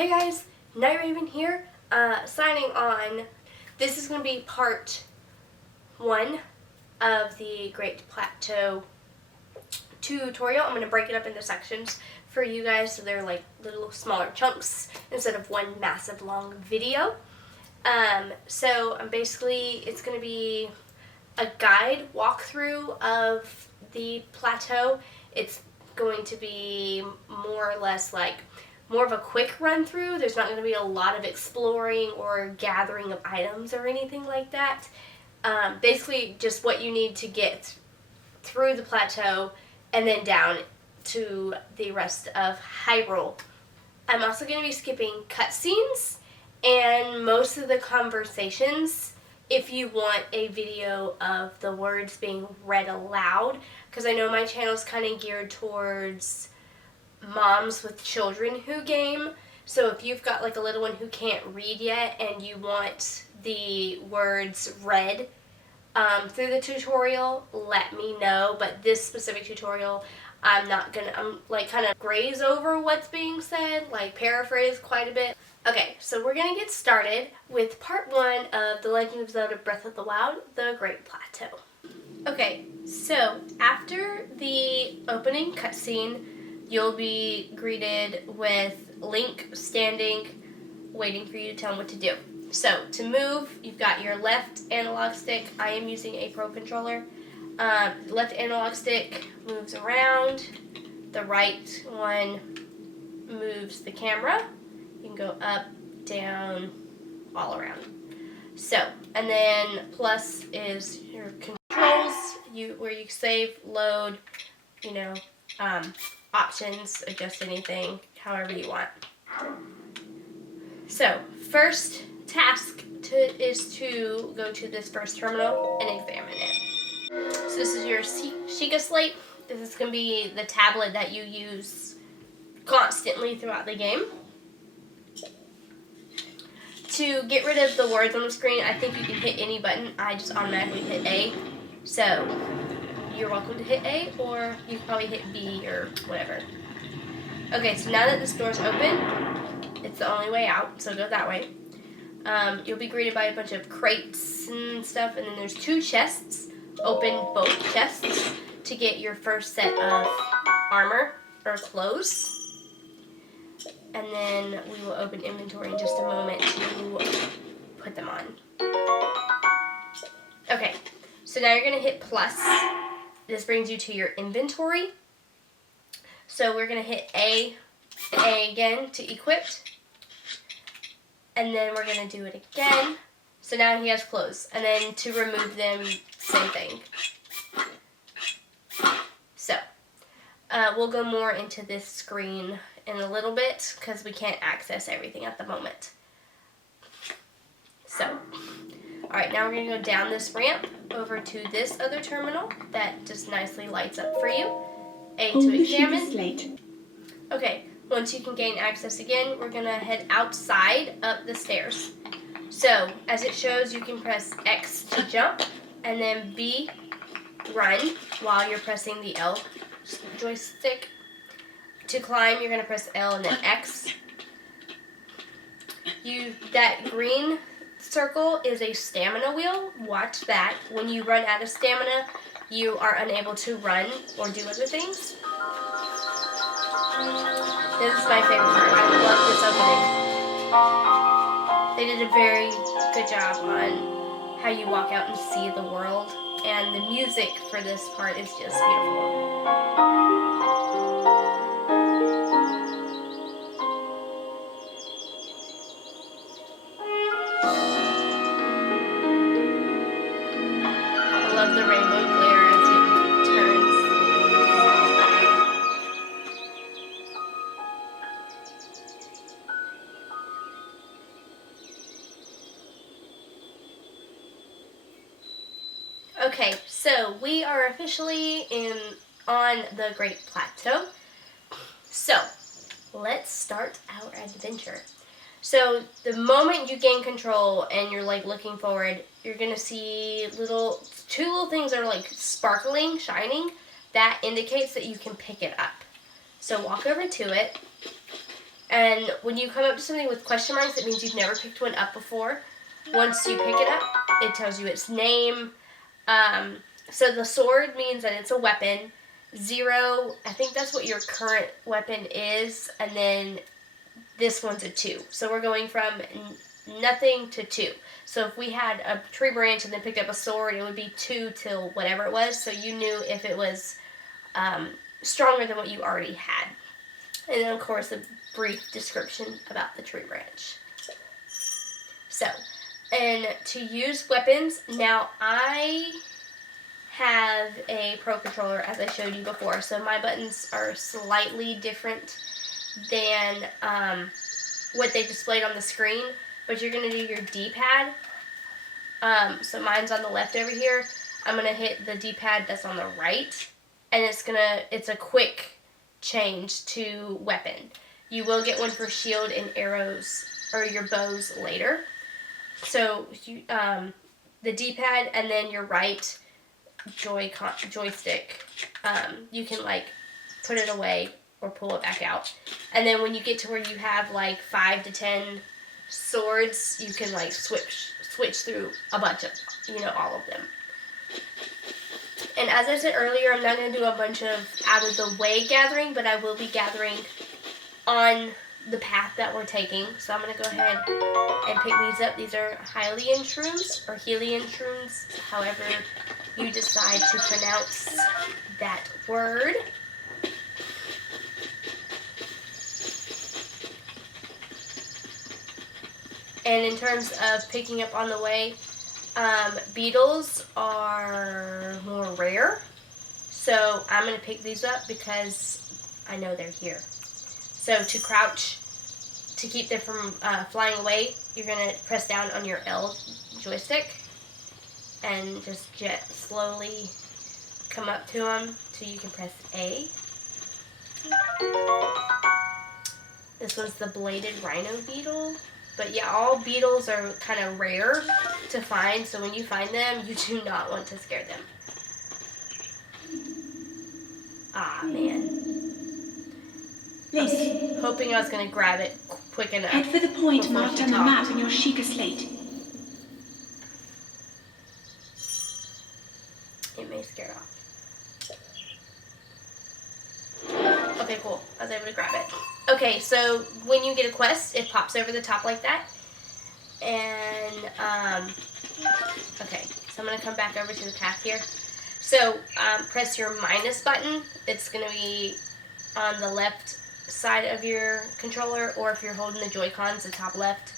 Hey guys, Night Raven here, signing on. This is going to be part 1 of the Great Plateau tutorial. I'm going to break it up into sections for you guys so they're like little smaller chunks instead of one massive long video. So basically it's going to be a guide walkthrough of the plateau. It's going to be more or less like more of a quick run through. There's not going to be a lot of exploring or gathering of items or anything like that. Basically just what you need to get through the plateau and then down to the rest of Hyrule. I'm also going to be skipping cutscenes and most of the conversations if you want a video of the words being read aloud, because I know my channel is kind of geared towards moms with children who game. So if you've got like a little one who can't read yet and you want the words read through the tutorial, let me know. But this specific tutorial, I'm like kind of graze over what's being said, like paraphrase quite a bit. Okay, so we're going to get started with part 1 of The Legend of Zelda Breath of the Wild, The Great Plateau. Okay, so after the opening cutscene, you'll be greeted with Link standing, waiting for you to tell him what to do. So, to move, you've got your left analog stick. I am using a Pro controller. Left analog stick moves around. The right one moves the camera. You can go up, down, all around. So, and then plus is your controls, where you save, load, options, adjust anything, however you want. So, first task is to go to this first terminal and examine it. So this is your Sheikah slate. This is going to be the tablet that you use constantly throughout the game. To get rid of the words on the screen, I think you can hit any button. I just automatically hit A. So, you're welcome to hit A, or you can probably hit B or whatever. Okay, so now that this door's open, it's the only way out, so go that way. You'll be greeted by a bunch of crates and stuff, and then there's 2 chests. Open both chests to get your first set of armor or clothes. And then we will open inventory in just a moment to put them on. Okay, so now you're going to hit plus. This brings you to your inventory. So we're going to hit A and A again to equip. And then we're going to do it again. So now he has clothes. And then to remove them, same thing. So, we'll go more into this screen in a little bit because we can't access everything at the moment. So, alright, now we're going to go down this ramp over to this other terminal that just nicely lights up for you. A to examine. Okay, once you can gain access again, we're going to head outside up the stairs. So, as it shows, you can press X to jump and then B, run, while you're pressing the L joystick. To climb, you're going to press L and then X. That green circle is a stamina wheel. Watch that. When you run out of stamina, you are unable to run or do other things. This is my favorite part. I love this opening. They did a very good job on how you walk out and see the world. And the music for this part is just beautiful. I love the rainbow glare as it turns. Okay, so we are officially on the Great Plateau. So, let's start our adventure. So, the moment you gain control and you're like looking forward, you're gonna see two little things that are like sparkling, shining. That indicates that you can pick it up. So walk over to it And when you come up to something with question marks, it means you've never picked one up before. Once you pick it up, it tells you its name. So the sword means that it's a weapon. 0, I think that's what your current weapon is. And then this one's a 2. So we're going from nothing to 2. So if we had a tree branch and then picked up a sword, it would be 2 till whatever it was. So you knew if it was stronger than what you already had. And then, of course, a brief description about the tree branch. So, and to use weapons, now I have a Pro Controller, as I showed you before. So my buttons are slightly different than what they displayed on the screen. But you're going to do your D-pad. So mine's on the left over here. I'm going to hit the D-pad that's on the right. And it's a quick change to weapon. You will get one for shield and arrows or your bows later. So the D-pad and then your right joystick, you can like put it away or pull it back out. And then when you get to where you have like 5 to 10 swords, you can like switch through a bunch of, all of them. And as I said earlier, I'm not going to do a bunch of out of the way gathering, but I will be gathering on the path that we're taking. So I'm going to go ahead and pick these up. These are Hylian shrooms or Helian shrooms, however you decide to pronounce that word. And in terms of picking up on the way, beetles are more rare, so I'm going to pick these up because I know they're here. So to crouch, to keep them from flying away, you're going to press down on your L joystick and just slowly come up to them till you can press A. This one's the bladed rhino beetle. But yeah, all beetles are kind of rare to find, so when you find them, you do not want to scare them. Ah, man. Lady, hoping I was going to grab it quick enough. head for the point marked on the map on your Sheikah slate. It may scare it off. Okay, cool. I was able to grab it. Okay, so when you get a quest, it pops over the top like that. And, okay, so I'm going to come back over to the path here. So, press your minus button. It's going to be on the left side of your controller, or if you're holding the Joy-Cons, the top left.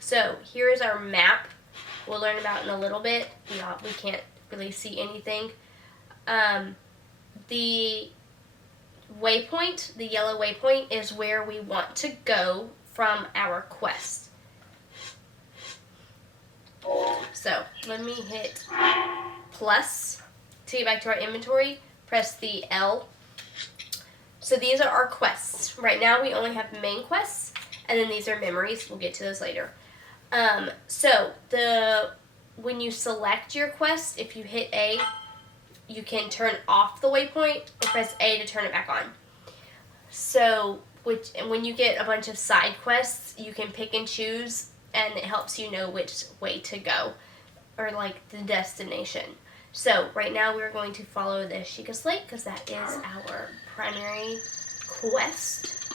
So, here is our map. We'll learn about in a little bit. We can't really see anything. The waypoint, the yellow waypoint, is where we want to go from our quest. So, let me hit plus to get back to our inventory. Press the L. So these are our quests. Right now we only have main quests, and then these are memories. We'll get to those later. So when you select your quest, if you hit A, you can turn off the waypoint, or press A to turn it back on. So when you get a bunch of side quests, you can pick and choose, and it helps you know which way to go, or like the destination. So right now we're going to follow the Sheikah Slate because that is our primary quest.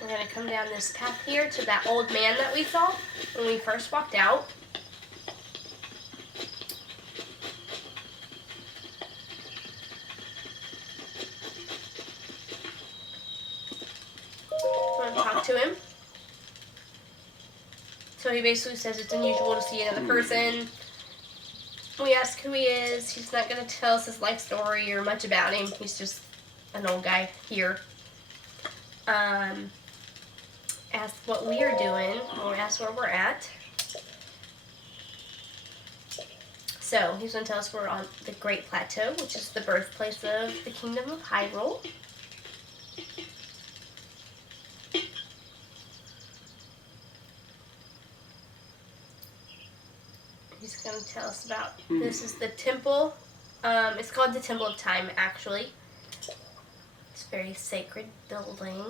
We're going to come down this path here to that old man that we saw when we first walked out. I'm going to talk to him. So he basically says it's unusual to see another person. We ask who he is. He's not going to tell us his life story or much about him. He's just an old guy here. Ask what we are doing. Or ask where we're at. So he's going to tell us we're on the Great Plateau, which is the birthplace of the Kingdom of Hyrule. He's going to tell us about, this is the temple. It's called the Temple of Time, actually. very sacred building.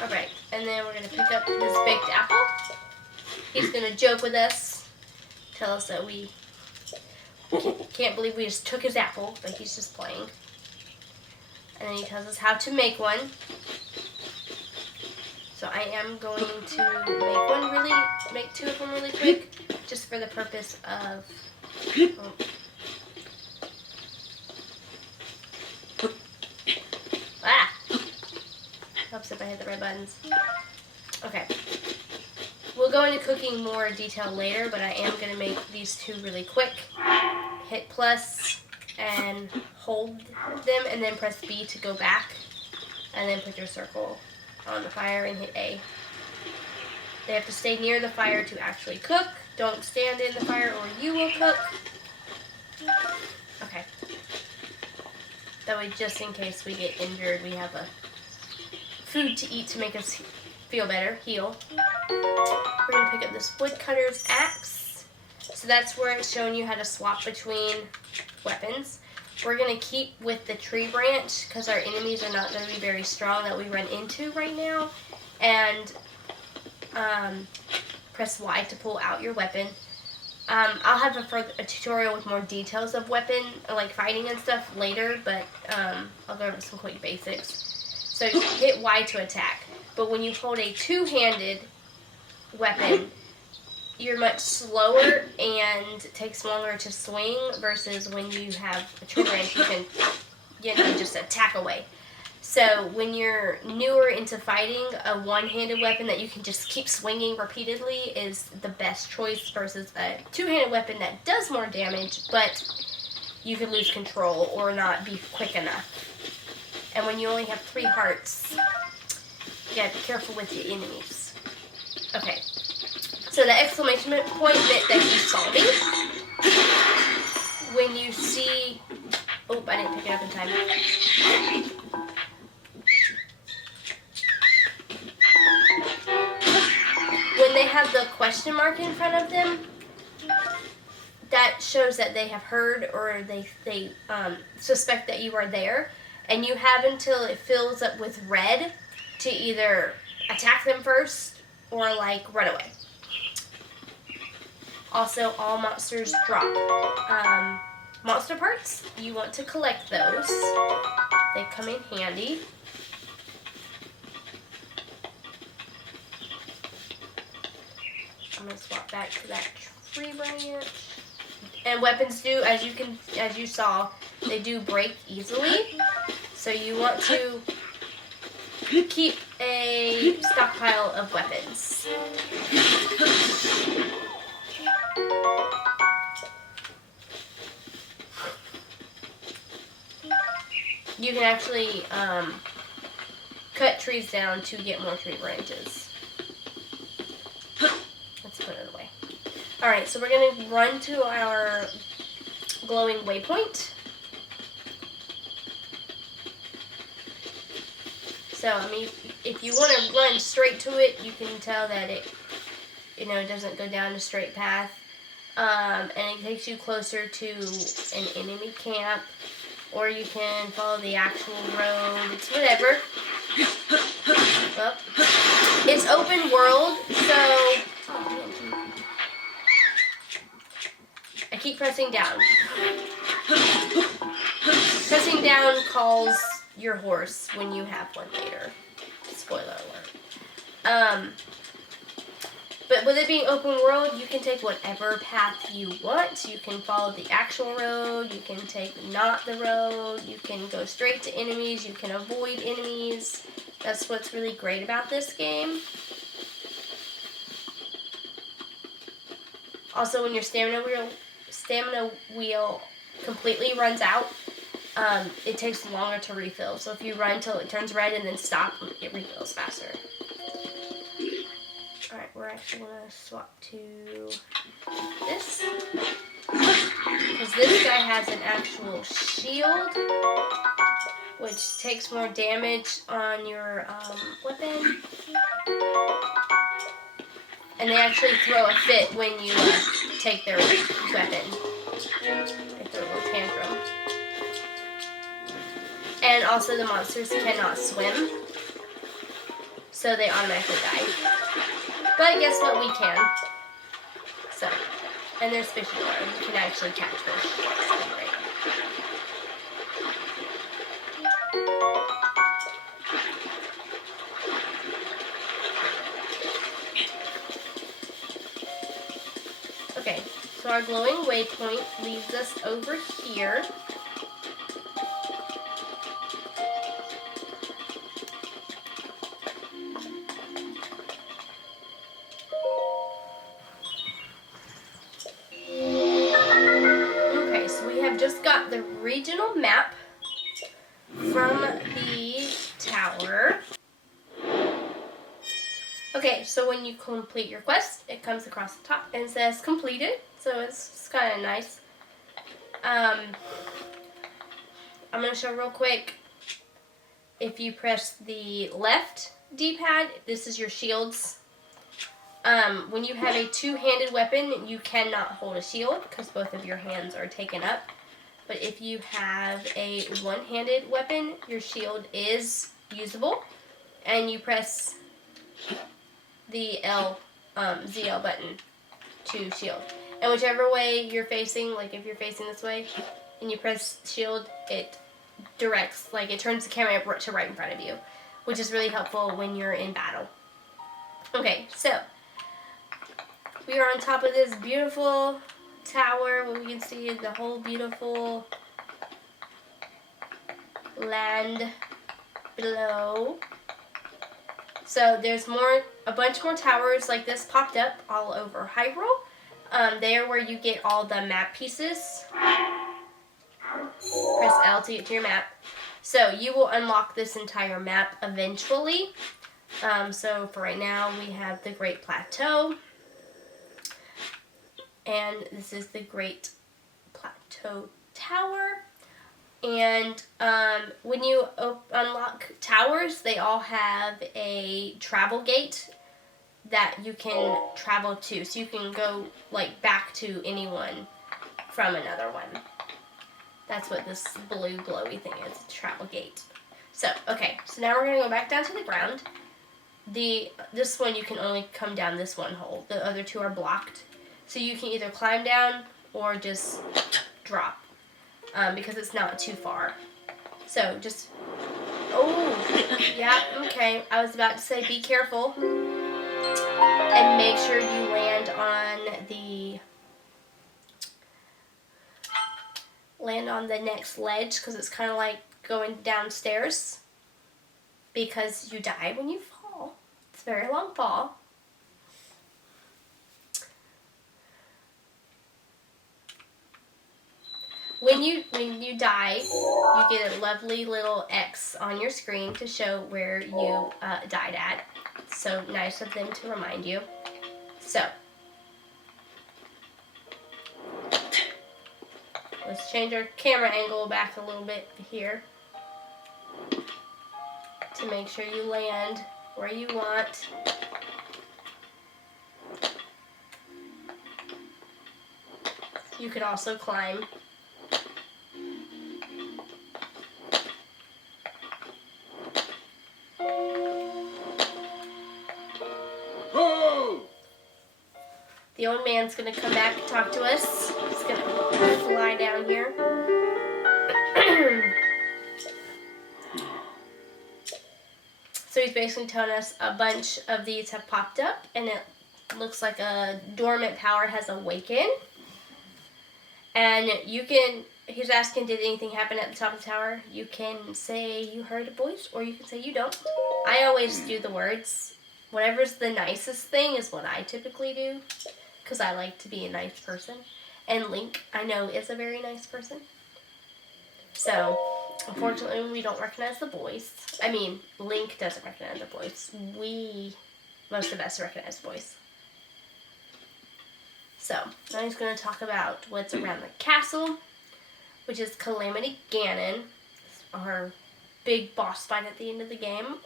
Alright, and then we're going to pick up this baked apple. He's going to joke with us, tell us that we can't believe we just took his apple, but he's just playing. And then he tells us how to make one. So I am going to make 2 of them really quick, just for the purpose of... Helps if I hit the right buttons. Okay. We'll go into cooking more detail later, but I am going to make these 2 really quick. Hit plus and hold them, and then press B to go back. And then put your circle on the fire and hit A. They have to stay near the fire to actually cook. Don't stand in the fire or you will cook. Okay. That way, just in case we get injured, we have a food to eat to make us feel better, heal. We're going to pick up this woodcutter's axe. So that's where it's showing you how to swap between weapons. We're going to keep with the tree branch because our enemies are not going to be very strong that we run into right now. And press Y to pull out your weapon. I'll have a tutorial with more details of weapon, like fighting and stuff later, but I'll go over some quick basics. So you hit Y to attack. But when you hold a 2-handed weapon, you're much slower and it takes longer to swing versus when you have a tree branch, you can just attack away. So when you're newer into fighting, a 1-handed weapon that you can just keep swinging repeatedly is the best choice versus a 2-handed weapon that does more damage, but you could lose control or not be quick enough. And when you only have 3 hearts, you gotta be careful with your enemies. Okay, so the exclamation point bit that you saw me, when you see, oh, I didn't pick it up in time. When they have the question mark in front of them, that shows that they have heard or they suspect that you are there. And you have until it fills up with red to either attack them first or like run away. Also, all monsters drop monster parts. You want to collect those. They come in handy. I'm gonna swap back to that tree branch. And weapons do, as you saw, they do break easily. So you want to keep a stockpile of weapons. You can actually cut trees down to get more tree branches. Let's put it away. Alright, so we're going to run to our glowing waypoint. So, I mean, if you want to run straight to it, you can tell that it, doesn't go down a straight path. And it takes you closer to an enemy camp. Or you can follow the actual road. It's whatever. Well, it's open world, so... I keep pressing down. Pressing down calls your horse when you have one later. Spoiler alert. But with it being open world, you can take whatever path you want. You can follow the actual road. You can take not the road. You can go straight to enemies. You can avoid enemies. That's what's really great about this game. Also, when your stamina wheel completely runs out, it takes longer to refill. So if you run till it turns red and then stop, it refills faster. Alright, we're actually going to swap to this. Because this guy has an actual shield, which takes more damage on your weapon. And they actually throw a fit when you take their weapon. They throw a little tantrum. And also the monsters cannot swim, so they automatically die. But guess what? We can. So, and there's fishing water. You can actually catch fish. It's pretty great. Okay, so our glowing waypoint leads us over here. Okay, so we have just got the regional map from the tower. Okay, so when you complete your quest, it comes across the top and says completed, so it's kind of nice. I'm going to show real quick. If you press the left D-pad, this is your shields. When you have a two-handed weapon, you cannot hold a shield because both of your hands are taken up. But if you have a one-handed weapon, your shield is usable, and you press the ZL button to shield. And whichever way you're facing, like if you're facing this way and you press shield, it directs, like it turns the camera to right in front of you, which is really helpful when you're in battle. Okay, so we are on top of this beautiful tower where we can see the whole beautiful land below. So there's a bunch more towers like this popped up all over Hyrule. They are where you get all the map pieces. Press L to get to your map. So you will unlock this entire map eventually. So for right now we have the Great Plateau. And this is the Great Plateau Tower. And when you unlock towers, they all have a travel gate that you can travel to. So you can go like back to anyone from another one. That's what this blue glowy thing is, a travel gate. So, okay, so now we're going to go back down to the ground. This one you can only come down this one hole. The other two are blocked. So you can either climb down or just drop. Because it's not too far. So just, oh, yeah, okay. I was about to say be careful. And make sure you land on the next ledge, because it's kind of like going downstairs. Because you die when you fall. It's a very long fall. When you die, you get a lovely little X on your screen to show where you died at. So nice of them to remind you. So let's change our camera angle back a little bit here to make sure you land where you want. You could also climb. The old man's gonna come back and talk to us. He's gonna fly down here. So he's basically telling us a bunch of these have popped up, and it looks like a dormant power has awakened. And you can, he's asking, did anything happen at the top of the tower? You can say you heard a voice, or you can say you don't. I always do the words. Whatever's the nicest thing is what I typically do, because I like to be a nice person. And Link, I know, is a very nice person. So, unfortunately, we don't recognize the voice. I mean, Link doesn't recognize the voice. Most of us recognize the voice. So, now he's going to talk about what's around the castle, which is Calamity Ganon, our big boss fight at the end of the game.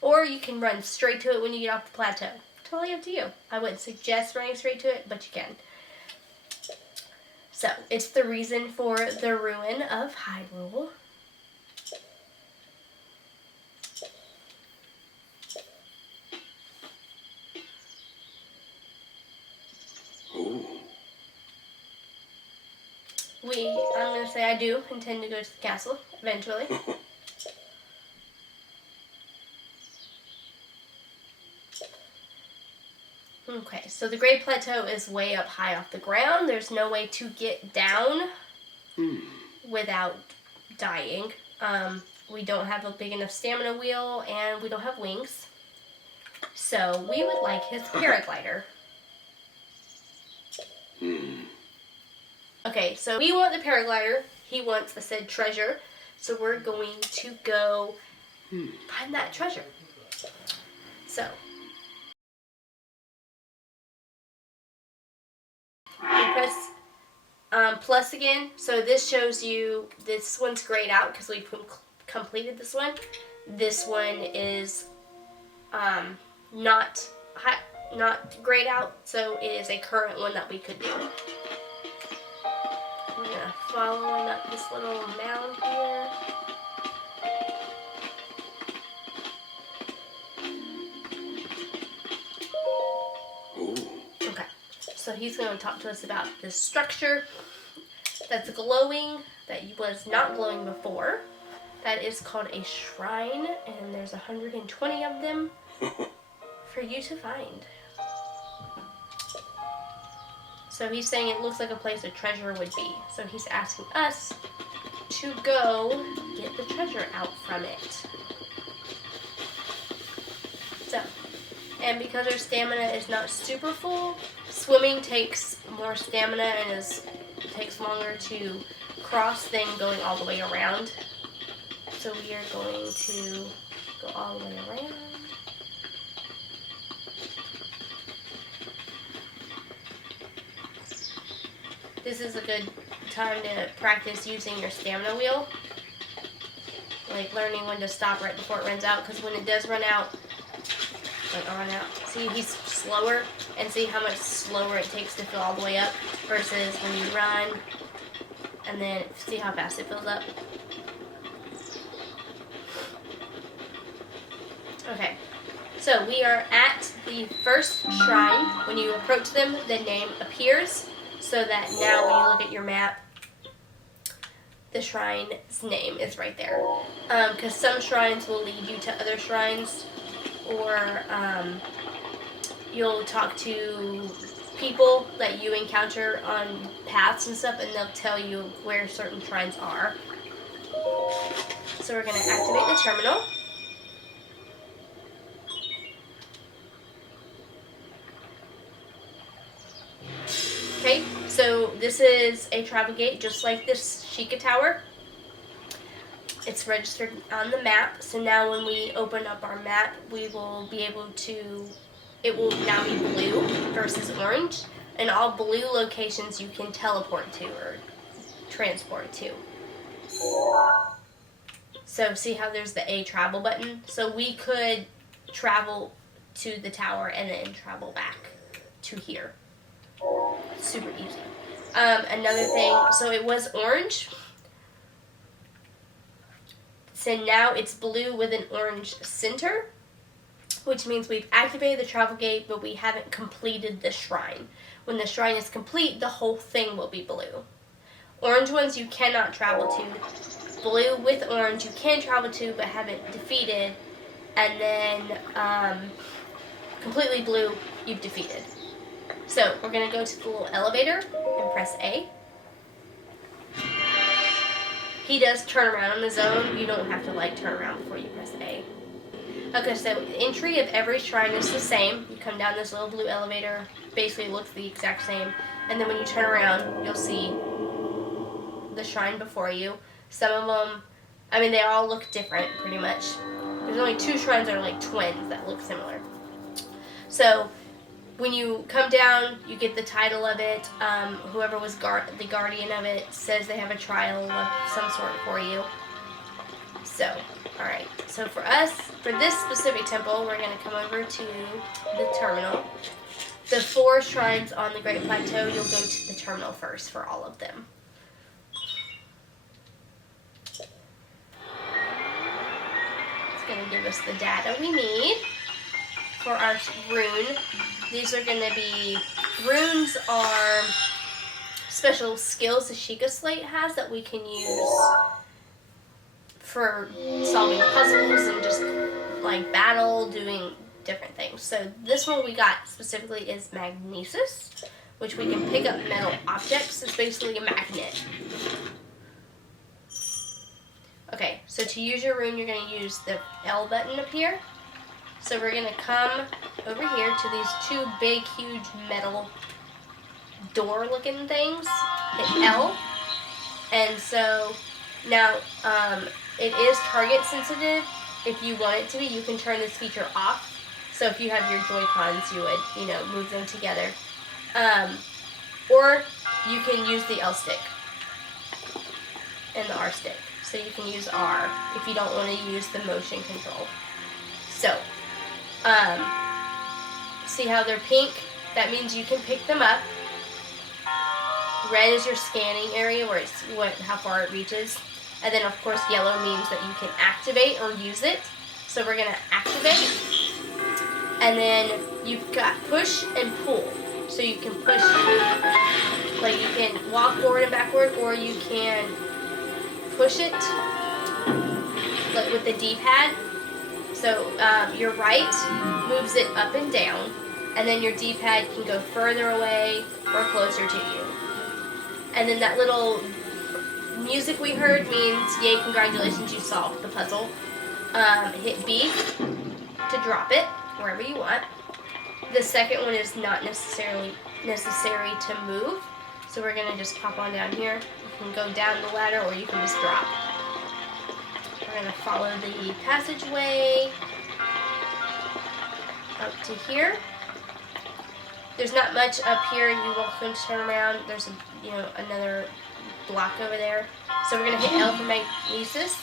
Or you can run straight to it when you get off the plateau. totally up to you. I wouldn't suggest running straight to it, but you can. So, it's the reason for the ruin of Hyrule. I'm going to say I do intend to go to the castle eventually. Okay, so the Great Plateau is way up high off the ground. There's no way to get down without dying. We don't have a big enough stamina wheel, and we don't have wings. So we would like his paraglider. Okay, so we want the paraglider. He wants the said treasure. So we're going to go find that treasure. So we press plus again. So this shows you this one's grayed out because we've completed this one. This one is not grayed out, so it is a current one that we could do. We're gonna following up this little mound here. Okay, so he's going to talk to us about this structure that's glowing, that was not glowing before. That is called a shrine, and there's 120 of them for you to find. So he's saying it looks like a place a treasure would be. So he's asking us to go get the treasure out from it. So, and because our stamina is not super full, swimming takes more stamina and takes longer to cross than going all the way around. So we are going to go all the way around. This is a good time to practice using your stamina wheel. Like learning when to stop right before it runs out, because when it does run out, see he's slower, and see how much slower it takes to fill all the way up versus when you run, and then see how fast it fills up. Okay, so we are at the first shrine. When you approach them, the name appears, so that now when you look at your map, the shrine's name is right there. Because some shrines will lead you to other shrines, or you'll talk to people that you encounter on paths and stuff, and they'll tell you where certain shrines are. So we're going to activate the terminal. Okay, so this is a travel gate just like this Sheikah Tower. It's registered on the map, so now when we open up our map, we will be able to, it will now be blue versus orange, and all blue locations you can teleport to or transport to. So see how there's the A travel button? So we could travel to the tower and then travel back to here. Super easy. Another thing, so it was orange. So now it's blue with an orange center, which means we've activated the travel gate, but we haven't completed the shrine. When the shrine is complete, the whole thing will be blue. Orange ones you cannot travel to. Blue with orange you can travel to, but haven't defeated. And then completely blue you've defeated. So we're going to go to the little elevator and press A. He does turn around on his own. You don't have to turn around before you press A. Okay, so the entry of every shrine is the same. You come down this little blue elevator. Basically it looks the exact same. And then when you turn around, you'll see the shrine before you. Some of them, they all look different pretty much. There's only 2 shrines that are like twins that look similar. So when you come down, you get the title of it. Whoever was the guardian of it says they have a trial of some sort for you. So, alright. so for us, for this specific temple, we're going to come over to the terminal. The 4 shrines on the Great Plateau, you'll go to the terminal first for all of them. It's going to give us the data we need for our rune. These are going to be, runes are special skills the Sheikah Slate has that we can use for solving puzzles and just like battle, doing different things. So this one we got specifically is magnesis, which we can pick up metal objects. It's basically a magnet. Okay, so to use your rune, you're going to use the L button up here. So we're going to come over here to these 2 big, huge metal door-looking things. Hit L. And so now it is target sensitive. If you want it to be, you can turn this feature off. So if you have your Joy-Cons, you would, move them together. Or you can use the L stick and the R stick. So you can use R if you don't want to use the motion control. So, see how they're pink? That means you can pick them up. Red is your scanning area where it's how far it reaches. And then of course yellow means that you can activate or use it. So we're going to activate. And then you've got push and pull. So you can push, like you can walk forward and backward, or you can push it like with the D-pad. So your right moves it up and down, and then your D-pad can go further away or closer to you. And then that little music we heard means, yay, congratulations, you solved the puzzle. Hit B to drop it wherever you want. The second one is not necessary to move, so we're going to just pop on down here. You can go down the ladder, or you can just drop. We're going to follow the passageway up to here. There's not much up here. You won't going to turn around. There's another block over there. So we're going to hit L for magnesis.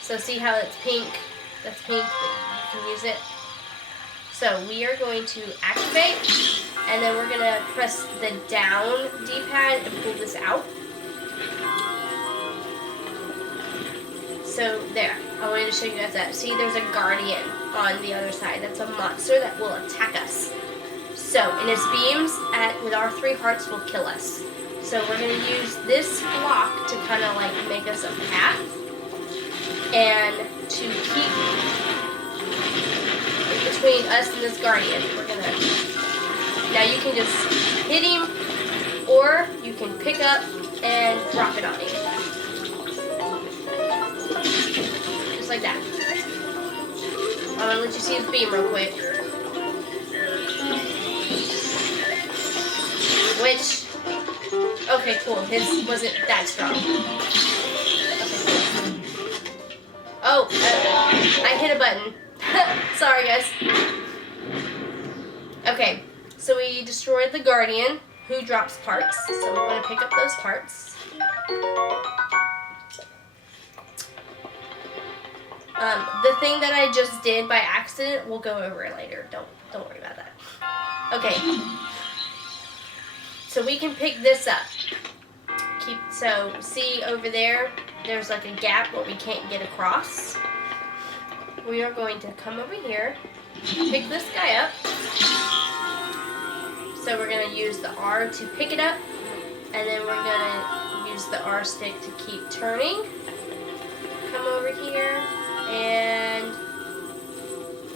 So see how it's pink? That's pink. You can use it. So we are going to activate, and then we're going to press the down D-pad and pull this out. So there, I wanted to show you guys that. See, there's a guardian on the other side. That's a monster that will attack us. So, and its beams with our 3 hearts will kill us. So we're going to use this block to kind of like make us a path, and to keep between us and this guardian. We're going to, now you can just hit him, or you can pick up and drop it on him. Just like that. I'm going to let you see his beam real quick. Which, okay, cool. His wasn't that strong. Oh, I hit a button. Sorry, guys. Okay, so we destroyed the guardian, who drops parts. So we're going to pick up those parts. The thing that I just did by accident, we'll go over it later. Don't worry about that. Okay. So we can pick this up. So see over there, there's like a gap where we can't get across. We are going to come over here, pick this guy up. So we're going to use the R to pick it up, and then we're going to use the R stick to keep turning. Come over here, and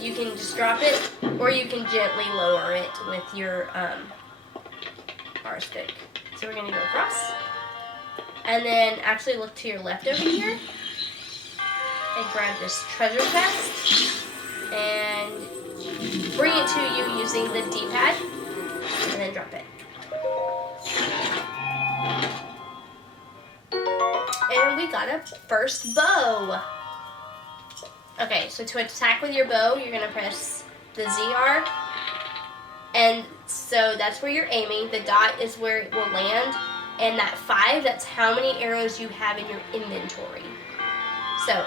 you can just drop it, or you can gently lower it with your R stick. So we're going to go across, and then actually look to your left over here and grab this treasure chest and bring it to you using the D-pad, and then drop it. And we got a first bow. Okay, so to attack with your bow, you're going to press the ZR, and so that's where you're aiming. The dot is where it will land, and that 5, that's how many arrows you have in your inventory. So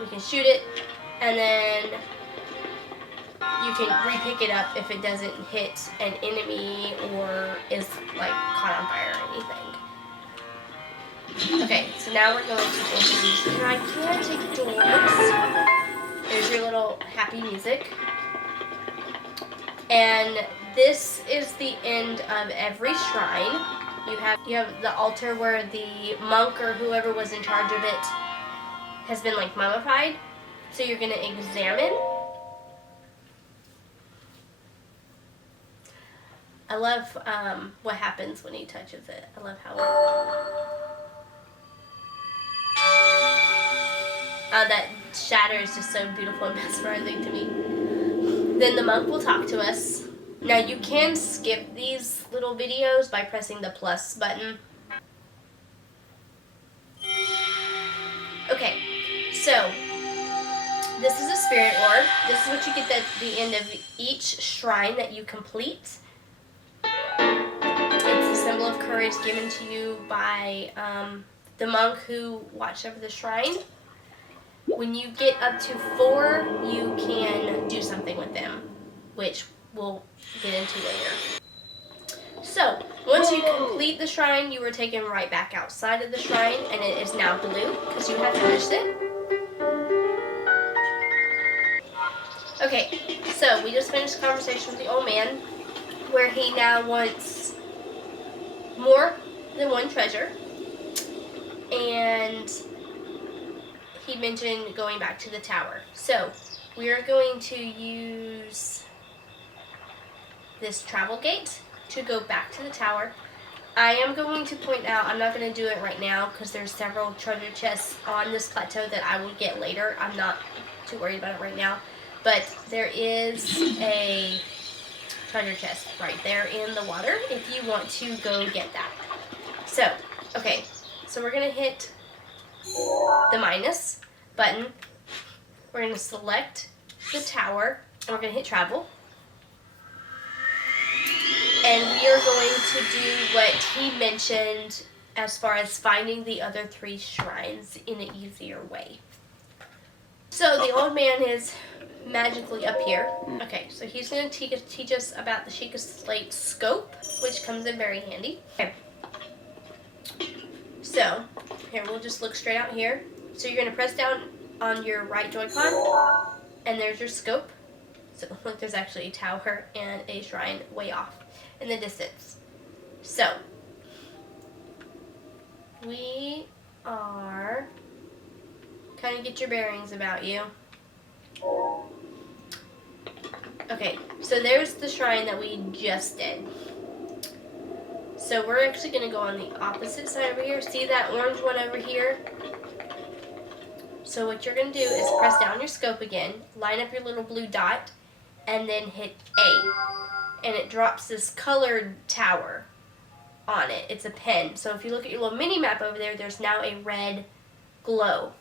we can shoot it, and then you can re-pick it up if it doesn't hit an enemy or is like caught on fire or anything. Okay, so now we're going to open these gigantic doors. There's your little happy music. And this is the end of every shrine. You have the altar where the monk or whoever was in charge of it has been like mummified. So you're gonna examine. I love what happens when he touches it. I love how that shatter is just so beautiful and mesmerizing to me. Then the monk will talk to us. Now you can skip these little videos by pressing the plus button. Okay, so this is a spirit orb. This is what you get at the end of each shrine that you complete. It's a symbol of courage given to you by the monk who watched over the shrine. When you get up to 4, you can do something with them, which we'll get into later. So, once you complete the shrine, you are taken right back outside of the shrine, and it is now blue because you have finished it. Okay, so we just finished a conversation with the old man, where he now wants more than one treasure, and he mentioned going back to the tower. So we are going to use this travel gate to go back to the tower. I am going to point out, I'm not going to do it right now because there's several treasure chests on this plateau that I will get later. I'm not too worried about it right now. But there is a treasure chest right there in the water if you want to go get that. So, okay, so we're going to hit the minus button. We're going to select the tower, and we're going to hit travel. And we are going to do what he mentioned as far as finding the other 3 shrines in an easier way. So the old man is magically up here. Okay, so he's going to teach us about the Sheikah Slate scope, which comes in very handy. Okay. So, here, we'll just look straight out here. So you're going to press down on your right Joy-Con, and there's your scope. So look, there's actually a tower and a shrine way off in the distance. So, we are, kind of get your bearings about you. Okay, so there's the shrine that we just did. So we're actually going to go on the opposite side over here. See that orange one over here? So what you're going to do is press down your scope again, line up your little blue dot, and then hit A. And it drops this colored tower on it. It's a pen. So if you look at your little mini map over there, there's now a red glow.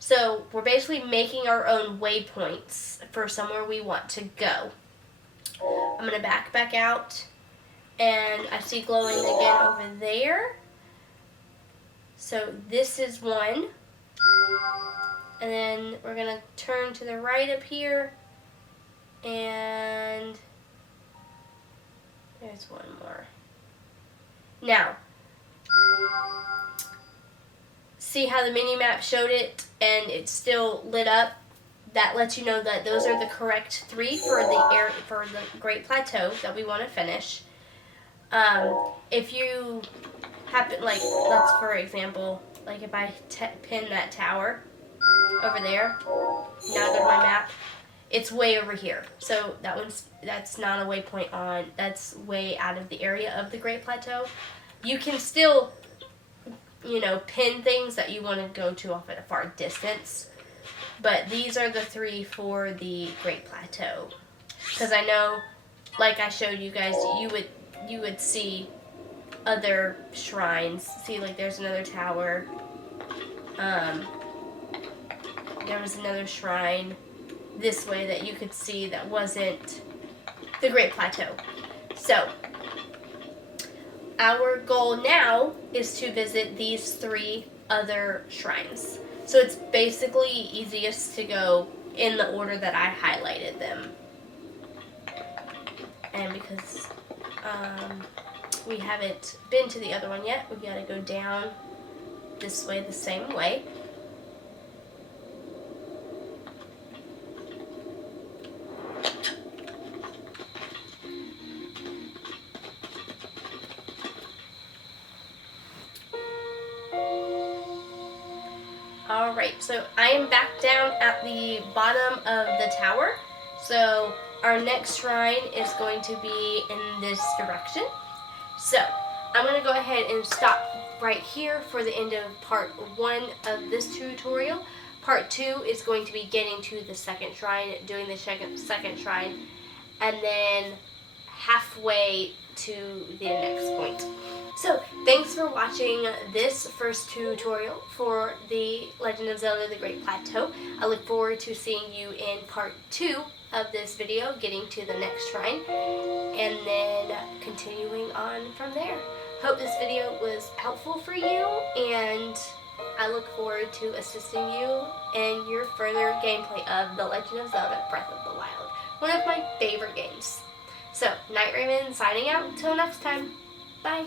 So we're basically making our own waypoints for somewhere we want to go. I'm going to back out, and I see glowing again over there. So this is one. And then we're going to turn to the right up here, and there's one more. Now, see how the mini map showed it and it's still lit up? That lets you know that those are the correct 3 for the Great Plateau that we want to finish. If you happen, like, let's for example, like if I pin that tower over there, now go to my map, it's way over here. So that's not a waypoint on, that's way out of the area of the Great Plateau. You can still, pin things that you want to go to off at a far distance. But these are the 3 for the Great Plateau. Because I know, like I showed you guys, you would see other shrines. See, like there's another tower. There was another shrine this way that you could see that wasn't the Great Plateau. So, our goal now is to visit these 3 other shrines. So it's basically easiest to go in the order that I highlighted them. And because we haven't been to the other one yet, we gotta go down this way the same way. Alright, so I am back down at the bottom of the tower. So our next shrine is going to be in this direction. So I'm going to go ahead and stop right here for the end of part 1 of this tutorial. Part 2 is going to be getting to the second shrine, doing the second shrine, and then halfway to the next point. So, thanks for watching this first tutorial for the Legend of Zelda, the Great Plateau. I look forward to seeing you in part 2 of this video, getting to the next shrine, and then continuing on from there. Hope this video was helpful for you, and I look forward to assisting you in your further gameplay of The Legend of Zelda Breath of the Wild, one of my favorite games. So, Night Raven signing out. Till next time. Bye.